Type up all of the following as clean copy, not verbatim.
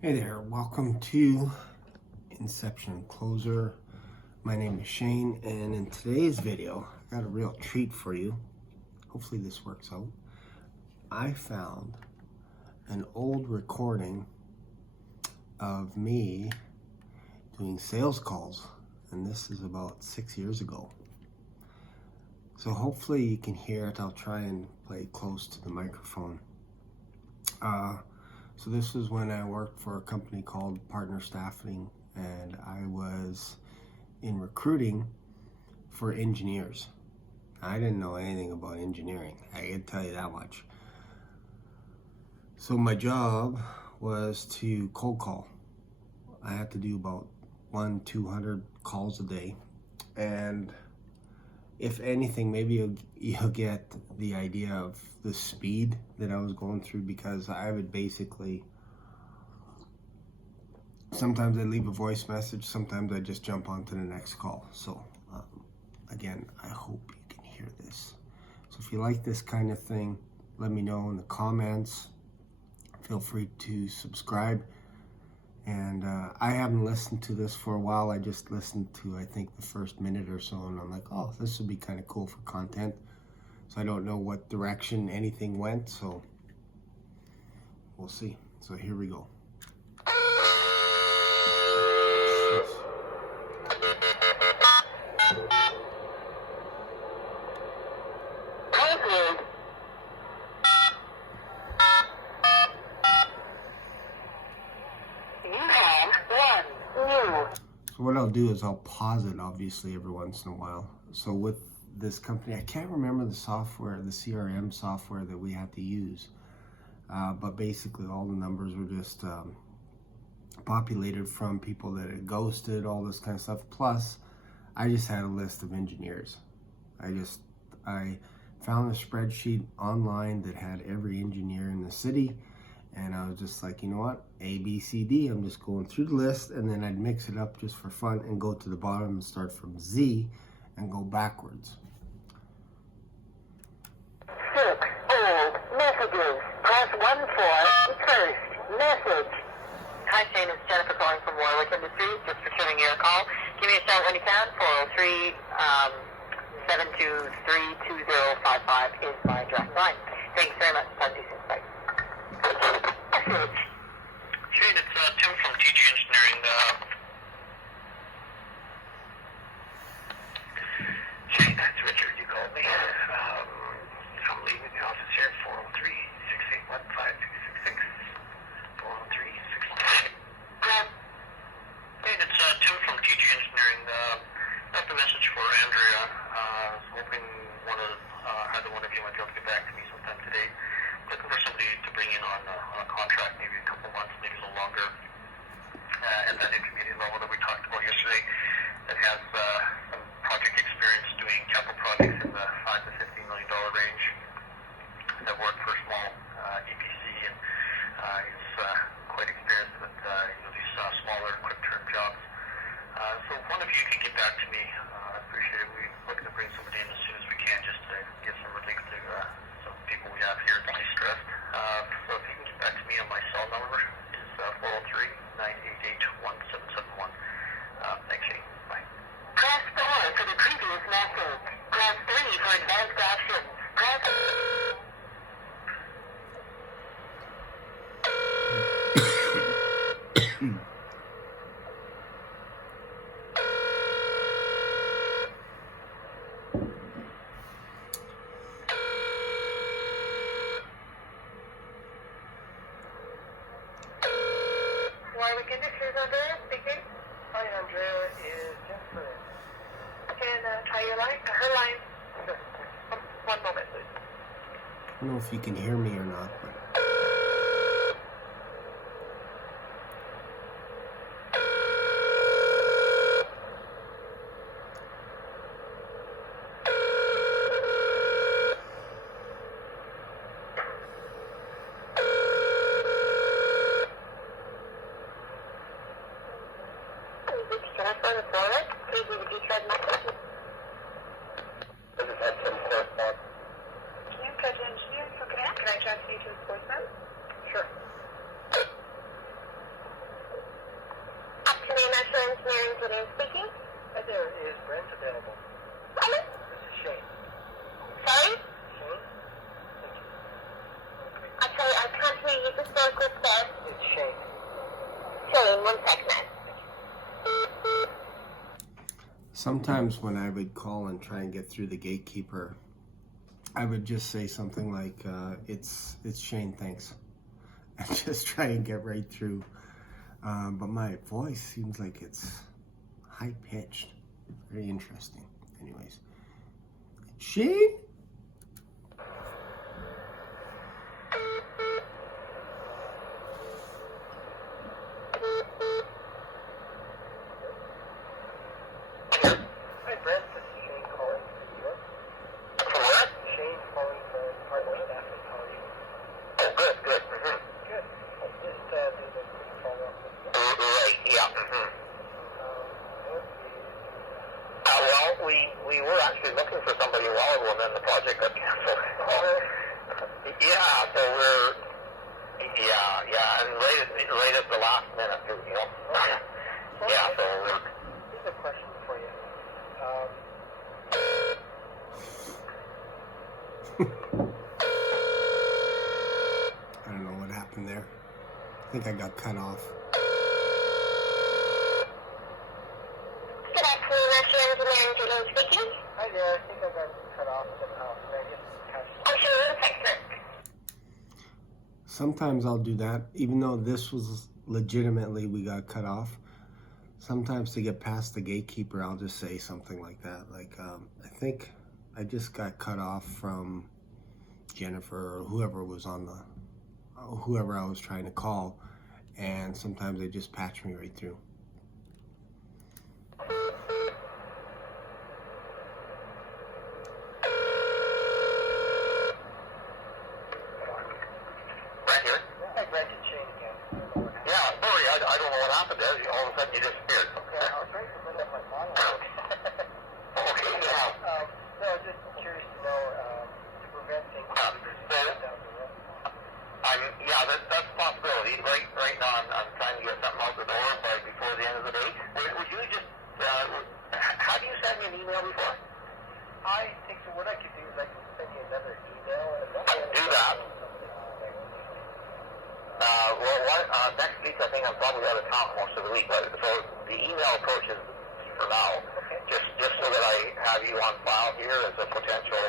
Hey there, welcome to Inception Closer. My name is Shane, and in today's video, I got a real treat for you. Hopefully this works out. I found an old recording of me doing sales calls, and this is about 6 years ago. So hopefully you can hear it. I'll try and play close to the microphone. So this was when I worked for a company called Partner Staffing, and I was in recruiting for engineers. I didn't know anything about engineering, I can tell you that much. So my job was to cold call. I had to do about 100-200 calls a day, and if anything, maybe you'll get the idea of the speed that I was going through, because I would basically, sometimes I leave a voice message, sometimes I just jump on to the next call. So again, I hope you can hear this. So if you like this kind of thing, let me know in the comments. Feel free to subscribe. And I haven't listened to this for a while. I just listened to, I think, the first minute or so, and I'm like, oh, this would be kind of cool for content. So I don't know what direction anything went, so we'll see. So here we go. So what I'll do is I'll pause it, obviously, every once in a while. So with this company, I can't remember the software, the CRM software that we had to use. But basically all the numbers were just populated from people that had ghosted, all this kind of stuff. Plus, I just had a list of engineers. I found a spreadsheet online that had every engineer in the city. And I was just like, you know what, A, B, C, D, I'm just going through the list, and then I'd mix it up just for fun and go to the bottom and start from Z and go backwards. 6 old messages. Press 1 for first message. Hi Shane, it's Jennifer calling from Warwick Industries, just returning your call. Give me a shout when you can. 403-723-2055 is my direct line. Thanks very much. Talk to you soon. Bye. Shane, it's Tim from TG Engineering. Shane, that's Richard. You called me. I'm leaving the office here at 403-681-5266. 403-681. Shane, it's Tim from TG Engineering. Left a message for Andrea. I was hoping either one of you might be able to get back to me sometime today. Looking for somebody to bring in on a contract, maybe a couple months, maybe a little longer, at that intermediate level that we talked about yesterday, that has some project experience doing capital projects in the $5 to $15 million range, that worked for a small EPC, and is quite experienced with these smaller, quick-turn jobs. So if one of you could get back to me, I appreciate it. We're looking to bring somebody in as soon as we can, just to give some relief to some people we have here that are stressed. So if you can get back to me on my cell number, is 403-988-1771. Thanks, Shane. Bye. Press 4 for the previous message. Press 3 for advanced options. Press... Warwick Industries, Andrea speaking. Hi, Andrea. Is Jennifer. Can try your line? Her line. Sure. One moment, please. I don't know if you can hear me or not, but Jennifer with Warwick. Please leave a detailed message. I just had some correspondence. Can you catch engineering for Can I transfer you to his voicemail? Sure. Metro Engineering, Julian speaking. Hi there, is Brent available? Hello? This is Shane. Sorry? Shane? Thank you. Okay. I'm sorry, I can't hear you. Just very quick there. It's Shane. Shane, 1 second. Sometimes when I would call and try and get through the gatekeeper, I would just say something like, it's Shane, thanks. And just try and get right through. But my voice seems like it's high-pitched. Very interesting. Anyways. Shane? Hi Brent, this is Shane calling from New York. From where? Shane calling from Department of Staffing. How are you? Oh, good, good. Mm-hmm. Good. I just did a quick follow-up with you. Right, yeah. Mm-hmm. What is... Well, we were actually looking for somebody a while ago, and then the project got canceled. Yeah, so we're... Yeah, and right at the last minute, you know. Yeah, so we're... Here's a question for you. I don't know what happened there. I think I got cut off. Good afternoon, Metro Engineering, Julian speaking. Hi there, I think I got cut off somehow. Can I just catch I'm sure 1 second. Sometimes I'll do that, even though this was legitimately we got cut off. Sometimes to get past the gatekeeper, I'll just say something like that. Like, I think I just got cut off from Jennifer or whoever was on the, whoever I was trying to call. And sometimes they just patch me right through. Right here. Hi Brent, it's Shane again. I don't know what happened. Yeah, sorry, I don't know what happened there. All of a sudden you disappeared. Okay, I was right in the middle of my monologue. Okay, yeah. No, I'm just curious to know, to prevent things from getting down the road. Yeah, that's a possibility. Right now, I'm trying to get something out the door before the end of the day. Would you just, how do you send me an email before? I think so. What I could do is I can send you another email. And I can do that. Next week I think I'm probably out of town most of the week. So the email approach is for now. Okay. Just so that I have you on file here as a potential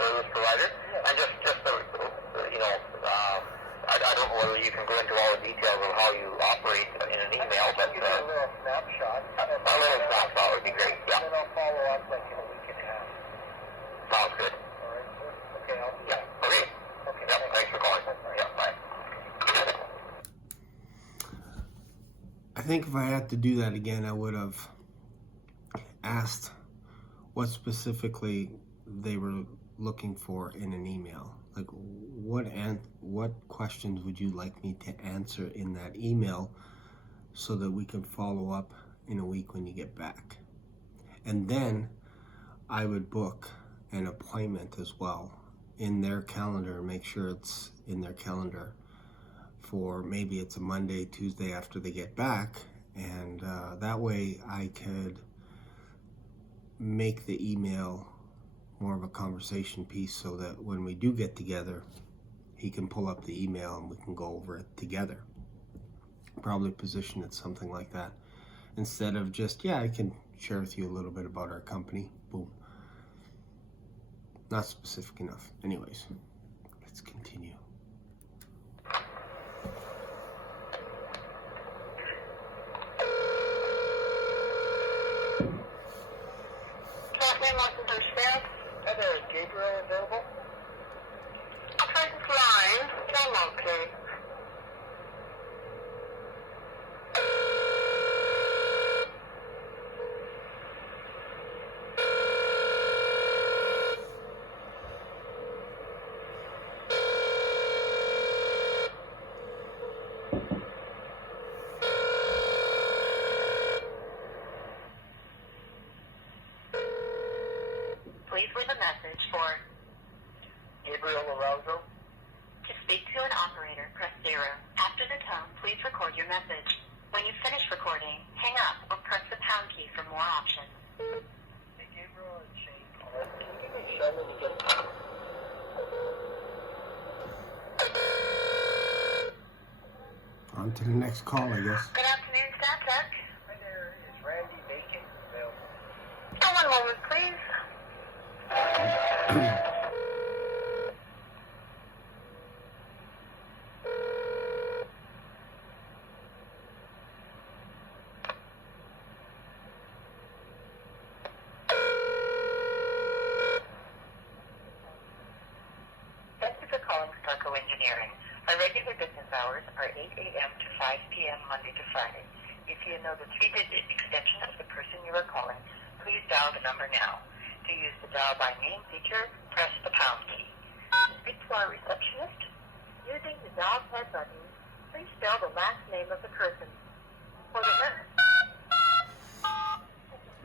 service provider. Yeah. And just so, you know, I don't know whether you can go into all the details of how you operate in an email, but Give you a little snapshot. a little snapshot would be great. Yeah, And then I'll follow up like in a week and a half. sounds good. All right, sir? Okay, I'll do Yeah, that. okay. Okay, Yeah, thanks for calling. Yeah, bye. I think if I had to do that again, I would have asked what specifically they were looking for in an email. Like, what questions would you like me to answer in that email so that we can follow up in a week when you get back? And then I would book an appointment as well in their calendar, make sure it's in their calendar for maybe it's a Monday, Tuesday after they get back, and that way I could make the email more of a conversation piece so that when we do get together, he can pull up the email and we can go over it together. Probably position it something like that instead of just, yeah, I can share with you a little bit about our company. Boom. Not specific enough. Anyways, let's continue. Catherine, Martin Thursfield. Hi there, is Gabriel available? Presence line. One more, please. Please leave a message for Gabriel Arouzo? to speak to an operator, press 0. After the tone, please record your message. When you finish recording, hang up or press the pound key for more options. Hey, Gabriel and Shane, can you give me Sheldon again? On to the next call, I guess. Good afternoon, Staff Tech. Hi there, is Randy Bacon available? One moment, please. Thank you for calling Starco Engineering. Our regular business hours are 8 a.m. to 5 p.m. Monday to Friday. If you know the 3-digit extension of the person you are calling, please dial the number now. To use the dial by name feature, press the pound key. To speak to our receptionist, using the dial pad button, please spell the last name of the person. For the nurse,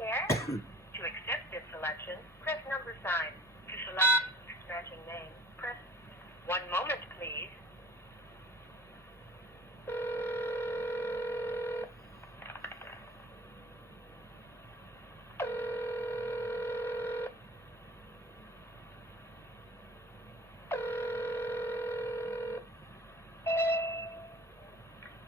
there. To accept this selection, press number sign. To select scratching name, press 1 moment, please.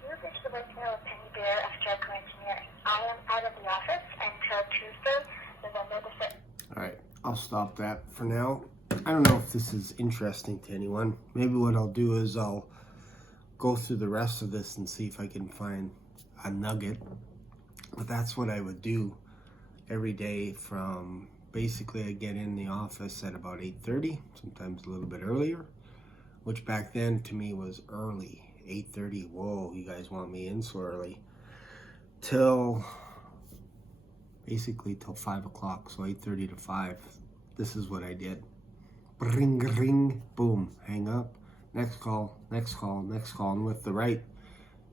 You've reached the voicemail of Penny Bear of Starco Engineering. I am out of the office until Tuesday, November the 5th. Alright, I'll stop that for now. I don't know if this is interesting to anyone. Maybe what I'll do is I'll go through the rest of this and see if I can find a nugget. But that's what I would do every day from basically I get in the office at about 8:30, sometimes a little bit earlier, which back then to me was early. 8:30, whoa, you guys want me in so early. Till basically till 5 o'clock, so 8:30 to 5. This is what I did. Ring, ring, boom, hang up, next call, next call, next call. And with the right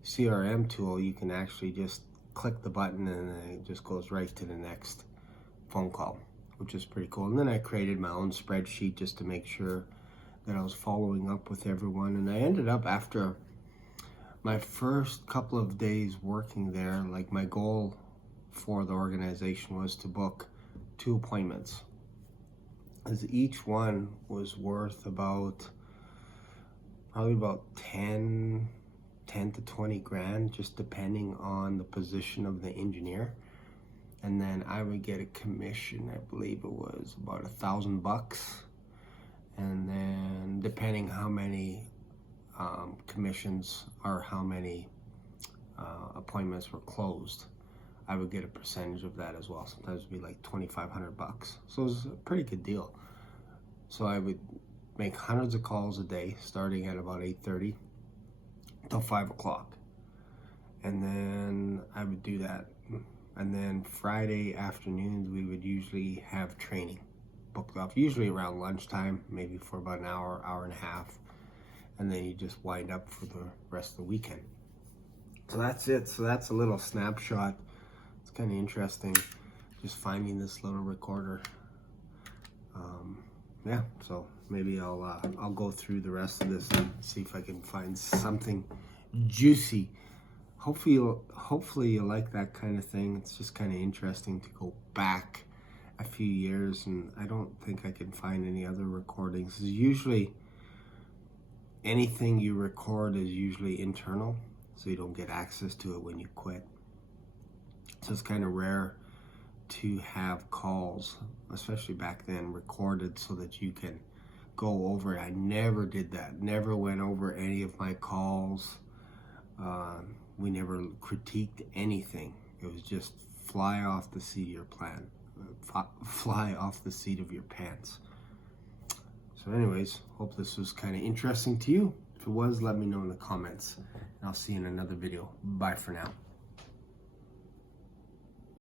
CRM tool, you can actually just click the button and it just goes right to the next phone call, which is pretty cool. And then I created my own spreadsheet just to make sure that I was following up with everyone. And I ended up, after my first couple of days working there, like my goal for the organization was to book 2 appointments, as each one was worth probably about 10 to 20 grand, just depending on the position of the engineer. And then I would get a commission, I believe it was about $1,000. And then depending how many commissions or how many appointments were closed, I would get a percentage of that as well. Sometimes it'd be like $2,500. So it was a pretty good deal. So I would make hundreds of calls a day, starting at about 8:30 till 5 o'clock. And then I would do that. And then Friday afternoons, we would usually have training booked off, usually around lunchtime, maybe for about an hour, hour and a half. And then you just wind up for the rest of the weekend. So that's it. So that's a little snapshot. It's kind of interesting just finding this little recorder. Yeah, so maybe I'll go through the rest of this and see if I can find something juicy. Hopefully you like that kind of thing. It's just kind of interesting to go back a few years, and I don't think I can find any other recordings. Usually anything you record is usually internal, so you don't get access to it when you quit. So it's kind of rare to have calls, especially back then, recorded so that you can go over it. I never did that. Never went over any of my calls. We never critiqued anything. It was just fly off the seat of your fly off the seat of your pants. So anyways, hope this was kind of interesting to you. If it was, let me know in the comments. And I'll see you in another video. Bye for now.